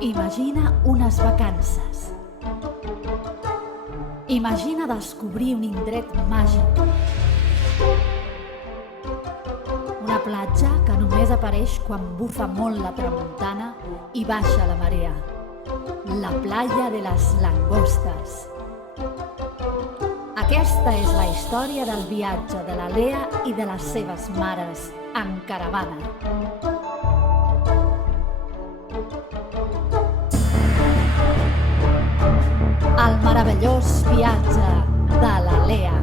Imagina unes vacances. Imagina descobrir un indret màgic. Una platja que només apareix quan bufa molt la tramuntana i baixa la marea. La playa de les langostes. Aquesta és la història del viatge de la Lea i de les seves mares en caravana. El meravellós viatge de la Lea.